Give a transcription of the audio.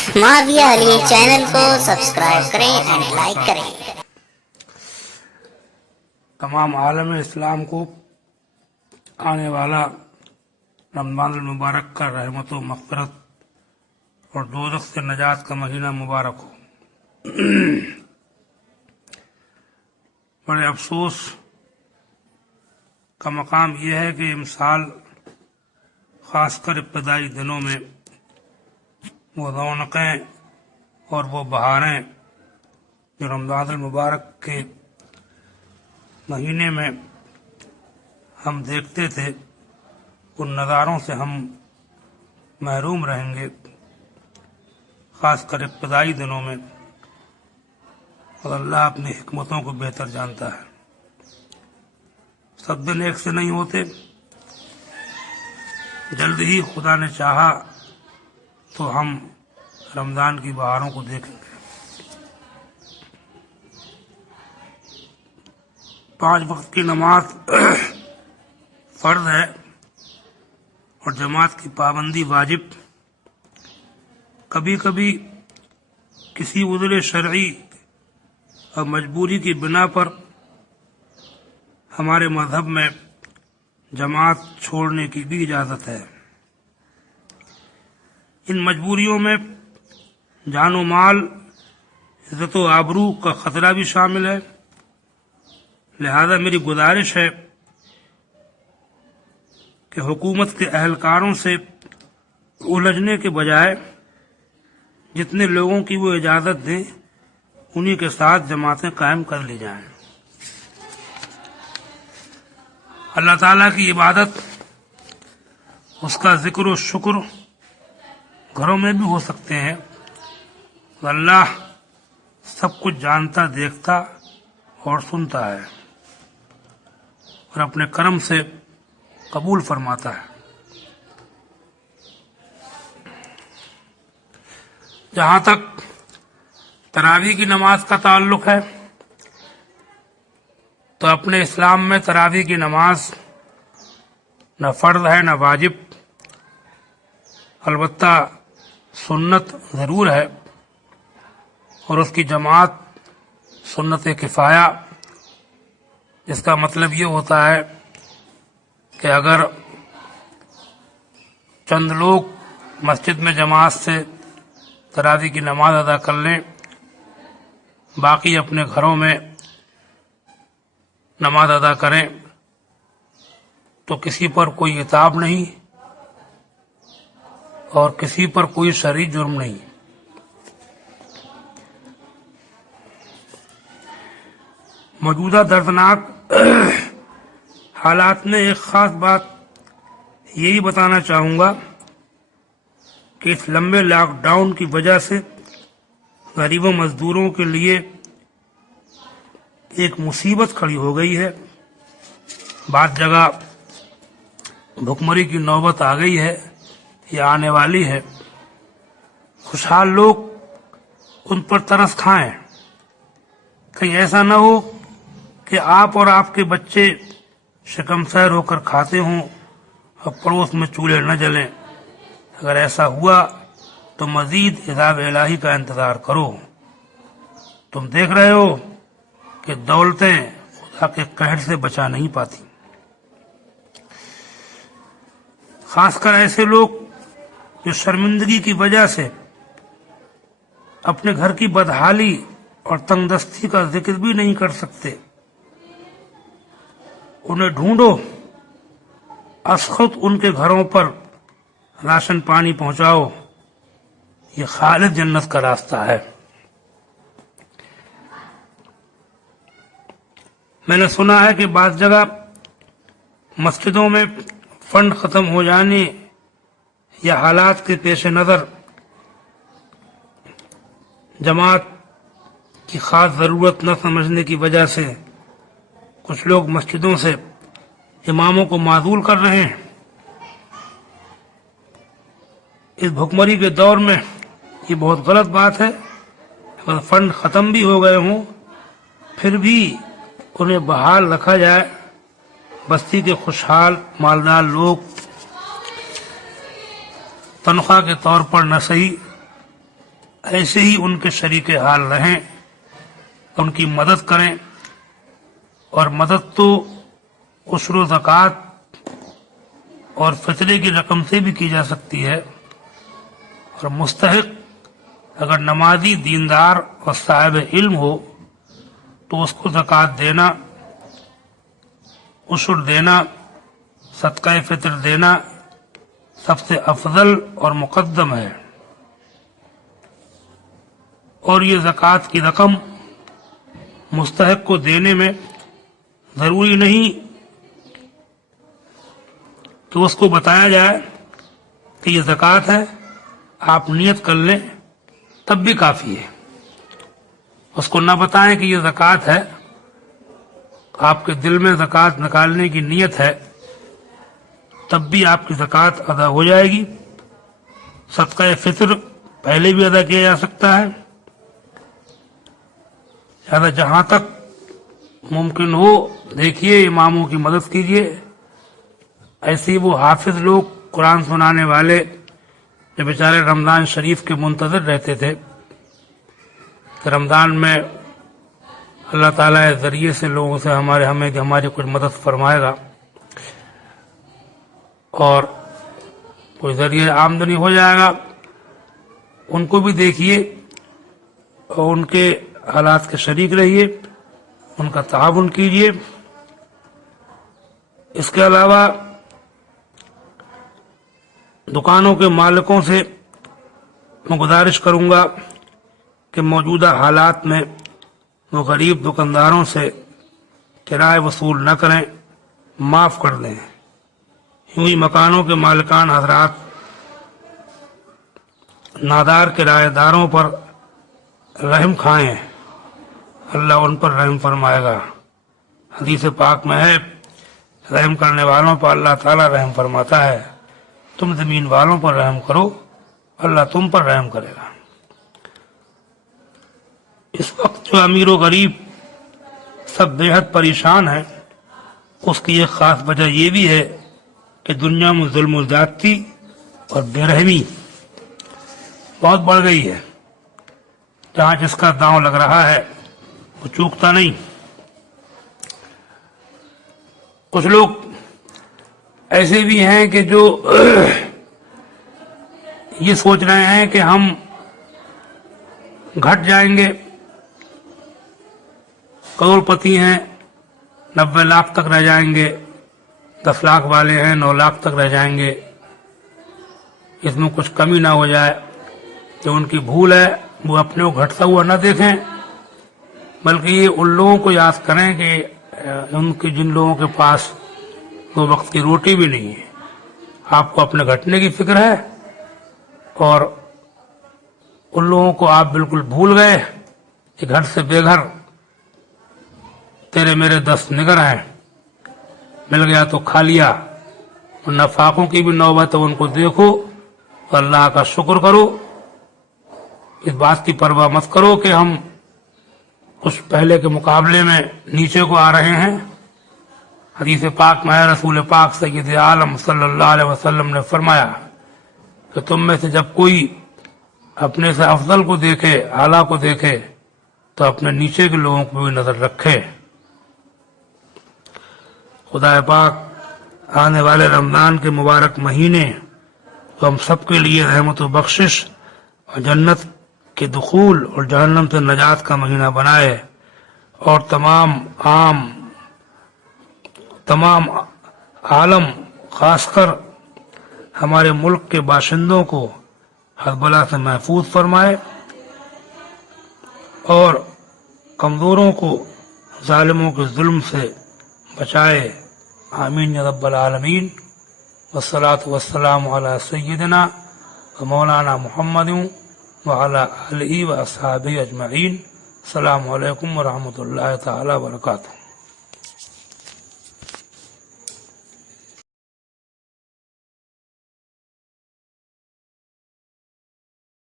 معاویہ علی channel کو subscribe کریں and like کریں۔ تمام عالم اسلام کو آنے والا رمضان المبارک کا رحمت و مغفرت اور دوزخ سے نجات کا مہینہ مبارک ہو۔ بڑے افسوس کا مقام یہ ہے کہ امسال خاص کر ابتدائی دنوں میں وہ رونقیں اور وہ بہاریں جو رمضان المبارک کے مہینے میں ہم دیکھتے تھے، ان نظاروں سے ہم محروم رہیں گے، خاص کر ابتدائی دنوں میں، اور اللہ اپنی حکمتوں کو بہتر جانتا ہے۔ سب دن ایک سے نہیں ہوتے، جلد ہی خدا نے چاہا تو ہم رمضان کی بہاروں کو دیکھیں گے۔ 5 وقت کی نماز فرض ہے اور جماعت کی پابندی واجب۔ کبھی کبھی کسی عذر شرعی اور مجبوری کی بنا پر ہمارے مذہب میں جماعت چھوڑنے کی بھی اجازت ہے۔ ان مجبوریوں میں جان و مال، عزت و آبرو کا خطرہ بھی شامل ہے، لہذا میری گزارش ہے کہ حکومت کے اہلکاروں سے الجھنے کے بجائے جتنے لوگوں کی وہ اجازت دیں انہی کے ساتھ جماعتیں قائم کر لی جائیں۔ اللہ تعالیٰ کی عبادت، اس کا ذکر و شکر گھروں میں بھی ہو سکتے ہیں، اللہ سب کچھ جانتا، دیکھتا اور سنتا ہے اور اپنے کرم سے قبول فرماتا ہے۔ جہاں تک تراویح کی نماز کا تعلق ہے تو اپنے اسلام میں تراویح کی نماز نہ فرض ہے نہ واجب، البتہ سنت ضرور ہے، اور اس کی جماعت سنت کفایہ، جس کا مطلب یہ ہوتا ہے کہ اگر چند لوگ مسجد میں جماعت سے تراویح کی نماز ادا کر لیں، باقی اپنے گھروں میں نماز ادا کریں تو کسی پر کوئی عتاب نہیں اور کسی پر کوئی شرعی جرم نہیں۔ موجودہ دردناک حالات میں ایک خاص بات یہی بتانا چاہوں گا کہ اس لمبے لاک ڈاؤن کی وجہ سے غریبوں مزدوروں کے لیے ایک مصیبت کھڑی ہو گئی ہے۔ بعض جگہ بھکمری کی نوبت آ گئی ہے یا آنے والی ہے۔ خوشحال لوگ ان پر ترس کھائیں، کہیں ایسا نہ ہو کہ آپ اور آپ کے بچے شکمسیر ہو کر کھاتے ہوں اور پڑوس میں چولہے نہ جلیں۔ اگر ایسا ہوا تو مزید عذاب الہی کا انتظار کرو۔ تم دیکھ رہے ہو کہ دولتیں خدا کے قہر سے بچا نہیں پاتی۔ خاص کر ایسے لوگ جو شرمندگی کی وجہ سے اپنے گھر کی بدحالی اور تنگ دستی کا ذکر بھی نہیں کر سکتے، انہیں ڈھونڈو، از خود ان کے گھروں پر راشن پانی پہنچاؤ۔ یہ خالد جنت کا راستہ ہے۔ میں نے سنا ہے کہ بعض جگہ مسجدوں میں فنڈ ختم ہو جانے یا حالات کے پیش نظر جماعت کی خاص ضرورت نہ سمجھنے کی وجہ سے کچھ لوگ مسجدوں سے اماموں کو معزول کر رہے ہیں۔ اس بھکمری کے دور میں یہ بہت غلط بات ہے۔ اگر فنڈ ختم بھی ہو گئے ہوں پھر بھی انہیں بحال رکھا جائے۔ بستی کے خوشحال مالدار لوگ تنخواہ کے طور پر نہ صحیح ایسے ہی ان کے شریک حال رہیں، ان کی مدد کریں، اور مدد تو عشر و زکوٰۃ اور فطرے کی رقم سے بھی کی جا سکتی ہے، اور مستحق اگر نمازی، دیندار اور صاحب علم ہو تو اس کو زکوٰۃ دینا، عشر دینا، صدقہ فطر دینا سب سے افضل اور مقدم ہے۔ اور یہ زکوٰۃ کی رقم مستحق کو دینے میں ضروری نہیں کہ اس کو بتایا جائے کہ یہ زکوٰۃ ہے، آپ نیت کر لیں تب بھی کافی ہے۔ اس کو نہ بتائیں کہ یہ زکوٰۃ ہے، آپ کے دل میں زکوٰۃ نکالنے کی نیت ہے، تب بھی آپ کی زکوٰۃ ادا ہو جائے گی۔ صدقہ فطر پہلے بھی ادا کیا جا سکتا ہے، لہذا جہاں تک ممکن ہو دیکھیے، اماموں کی مدد کیجیے۔ ایسے وہ حافظ لوگ، قرآن سنانے والے، جو بیچارے رمضان شریف کے منتظر رہتے تھے کہ رمضان میں اللہ تعالیٰ کے ذریعے سے لوگوں سے ہماری کچھ مدد فرمائے گا اور کوئی ذریعہ آمدنی ہو جائے گا، ان کو بھی دیکھیے اور ان کے حالات کے شریک رہیے، ان کا تعاون کیجیے۔ اس کے علاوہ دکانوں کے مالکوں سے میں گزارش کروں گا کہ موجودہ حالات میں وہ غریب دکانداروں سے کرائے وصول نہ کریں، معاف کر دیں۔ یوں ہی مکانوں کے مالکان حضرات نادار کرایہ داروں پر رحم کھائیں، اللہ ان پر رحم فرمائے گا۔ حدیث پاک میں ہے، رحم کرنے والوں پر اللہ تعالیٰ رحم فرماتا ہے، تم زمین والوں پر رحم کرو، اللہ تم پر رحم کرے گا۔ اس وقت جو امیر و غریب سب بے حد پریشان ہیں، اس کی ایک خاص وجہ یہ بھی ہے کہ دنیا میں ظلم و زیادتی اور بے رحمی بہت بڑھ گئی ہے۔ جہاں جس کا داؤں لگ رہا ہے وہ چوکتا نہیں۔ کچھ لوگ ایسے بھی ہیں کہ جو یہ سوچ رہے ہیں کہ ہم گھٹ جائیں گے، کروڑ پتی ہیں، 90 لاکھ تک رہ جائیں گے، 10 لاکھ والے ہیں 9 لاکھ تک رہ جائیں گے، اس میں کچھ کمی نہ ہو جائے۔ جو ان کی بھول ہے وہ اپنے کو گھٹتا ہوا نہ دیکھیں، بلکہ یہ ان لوگوں کو یاد کریں کہ جن لوگوں کے پاس 2 وقت کی روٹی بھی نہیں ہے۔ آپ کو اپنے گھٹنے کی فکر ہے اور ان لوگوں کو آپ بالکل بھول گئے کہ گھر سے بے گھر تیرے میرے 10 نگر ہیں، مل گیا تو کھا لیا۔ اور نفاقوں کی بھی نوبت ہے، ان کو دیکھو اور اللہ کا شکر کرو۔ اس بات کی پرواہ مت کرو کہ ہم کچھ پہلے کے مقابلے میں نیچے کو آ رہے ہیں۔ حدیث پاک میں رسول پاک سید عالم صلی اللہ علیہ وسلم نے فرمایا کہ تم میں سے جب کوئی اپنے سے افضل کو دیکھے، اعلیٰ کو دیکھے، تو اپنے نیچے کے لوگوں کو بھی نظر رکھے۔ خدا پاک آنے والے رمضان کے مبارک مہینے تو ہم سب کے لیے رحمت و بخشش اور جنت کے دخول اور جہنم سے نجات کا مہینہ بنائے، اور تمام عالم خاص کر ہمارے ملک کے باشندوں کو ہر بلا سے محفوظ فرمائے، اور کمزوروں کو ظالموں کے ظلم سے بچائے۔ آمین یا رب العالمین۔ والصلاة والسلام علی سیدنا و مولانا محمد وعلی آلہ و اصحابہ اجمعین۔ السلام علیکم ورحمۃ اللہ تعالی وبرکاتہ۔